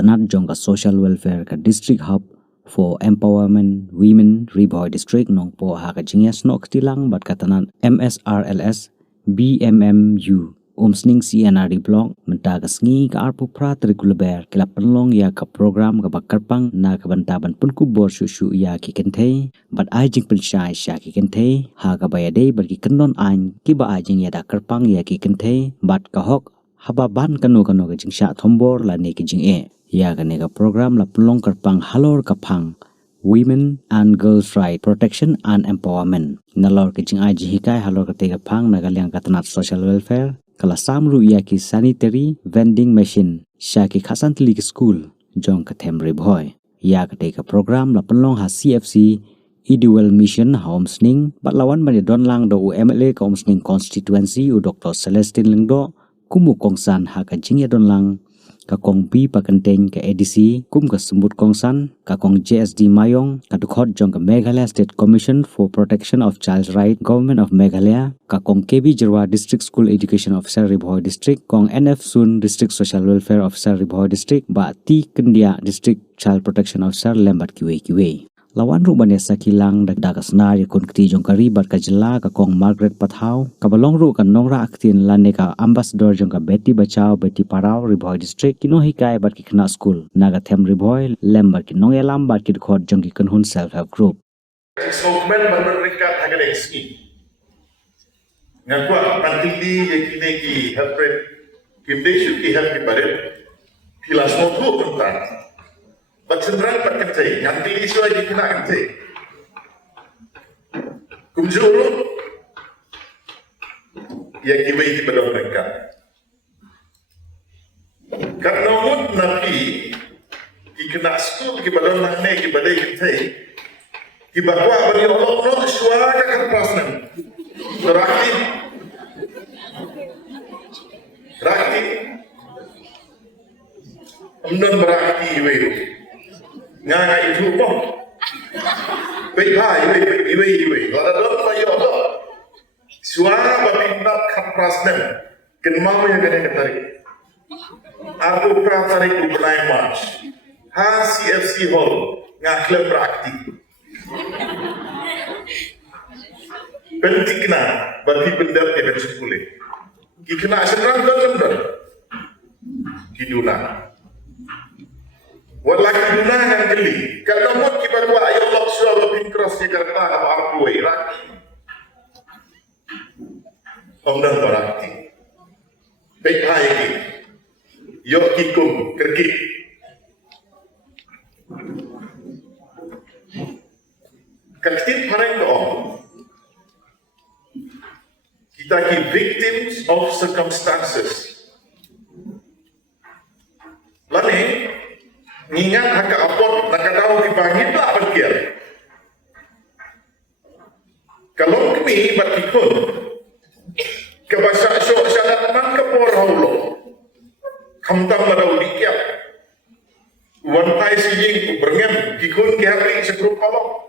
katanat jong ka social welfare ka district hub for empowerment women Riboy district nong po ha ka jingyas no ktilang bat katanat MSRLS BMMU Omsning CNRD block mentagas ngi ka arpu prat regular kila penlong ya ka program ka bakarpang na kabantaban pun ku bor susu ya ki kenthe bat ajing pensyai sya ki kenthe ha ka bayade bagi kenon an ki ba ajing ya da karpang ya ki kenthe bat ka hok hababan kanu ka jing sya thombor la ne ki jing ya ka ne ka program la penlong karpang halor ka phang Women and Girls Right Protection and Empowerment nalor ki jing aji hikai halor ka te ka phang nagaliang katanat social welfare kala samru ya ki sanitary vending machine syaki khasan tli ki school jong ka them Riboy ya ka te ka program la penlong ha CFC Ideal Mission Homesning batlawan bani don lang do UMLA ka Homesning constituency u Dr. Celestine Lengdo kumu kongsan ha ka jingya don lang ka kong bi pakenteng ka ADC kum ka sembut kongsan ka kong JSD Mayong ka dukhot jong ka Meghalaya State Commission for Protection of Child's Right Government of Meghalaya ka kong KB Jirwa District School Education Officer Riboy District kong NF Sun District Social Welfare Officer Riboy District ba Ti Kendia District Child Protection Officer Lembat Kiwe lawan ru bani sakilang dagdag asnar ya kun kti jong kari bat ka jela ka kong Margaret Pathau ka balong ru kan nongra aktin lane ka ambassador jong ka Beti Bachao Beti Parao Riboy District kino hikai bat ki khna school naga them Riboy lembat ki nong elam bat ki khot jong ki kanhun self help group Sokmen mereka hagale ski ngakwa pantili yakine ki help kimde shuki help ki bare kilas mo tu kontak Baksenral pakai cai, nanti isu aja kena cai. Kumjuru, ya kibai di pada mereka. Karena mud nabi, kena school kipada orang ni kipada cai, kibakwa bagi Allah Allah suara kerpasan. Rakti, amdan berakti ibu. Nga itu pun, baik, kalau dalam bayar suara berpindah kaprasnya, kenapa yang kena ketarik? Aku pratarik ubnai march, CFC hall, ngaklem praktik. Pentingna bagi benda yang sepuluh, kita senang dan hiduplah. Walaki dunangan geli. Kalau mau kita buat ayat Allah suara pinkros di kereta apa aku raki. Omdan berarti. Baik hai ki. Yok kikum kerki. Kaktif pareng do. Kita ki victims of circumstances. Lain ingat hak apot nak tahu dibangit lah berkir. Kalau kami berikut kebasa syok syarat man kepor haulo kamtam madau dikiap wantai sijing berngem kikun kehari sekrup kalau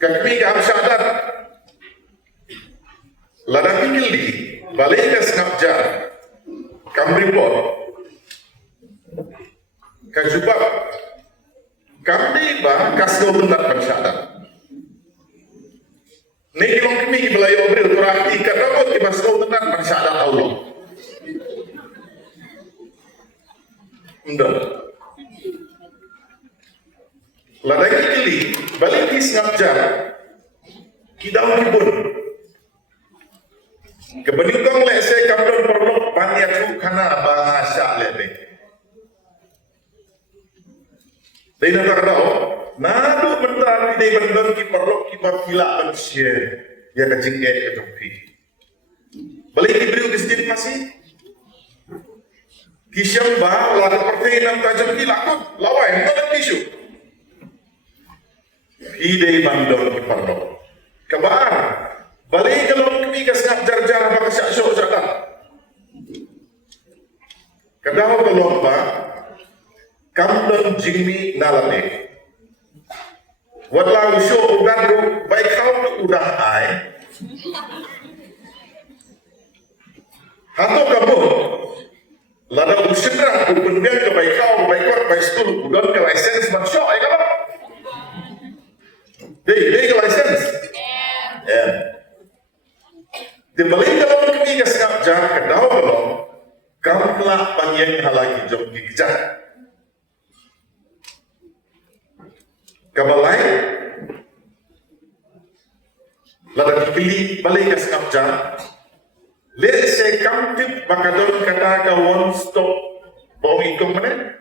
kami kehar syadat ladaki gili balik ke senapjar kamripot Kajubab kami bah kasih benar persyarat. Nih kalau kami belajar beri otorati kata kau kita kasih benar persyarat Allah. Mudah. Ladaki kili balik di sengaja kita pun kebenikong lese kamdon perlu banyak karena bahasa lebih. Dia nak tahu, nado bentar di bandar ki perlu ki bakila manusia ya kacing ke topi. Balik diberi kesedihan masih. Kisyam bah lalu pergi nam tajam ki lakut lawai mana kisu. Hidai bandar ki perlu. Kabar balik kalau kami kesat jar-jar apa kesyak jalan. Kadang kalau bah kamdon jingmi nalane wadla usho udang baik kau udah ai hato kamu Lada usinra open biang ke baik kau baik kau baik school udah ke license man show ay kalau deh ke license ya di balik kalau kami ke skap jah ke daw kalau kau kelak panjang halagi jom kijah kabalai lada dipilih balik ke skap jah. Let's say counted bakadon kata ka one stop bawang ikong mana?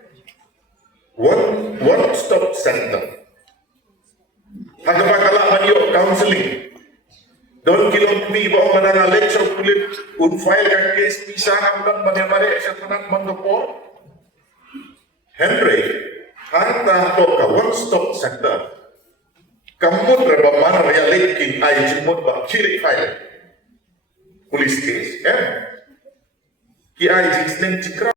One stop center. Hagapakala manyo counseling. Don kilom pi bawang mana lecture kulit un file ka case pisang amdan mare sa tanan mandopo. Henry harta to ka one stop center. Kamut raba mana realikin ay jimut ba kiri file. Police case, ki ay jingsneng cikra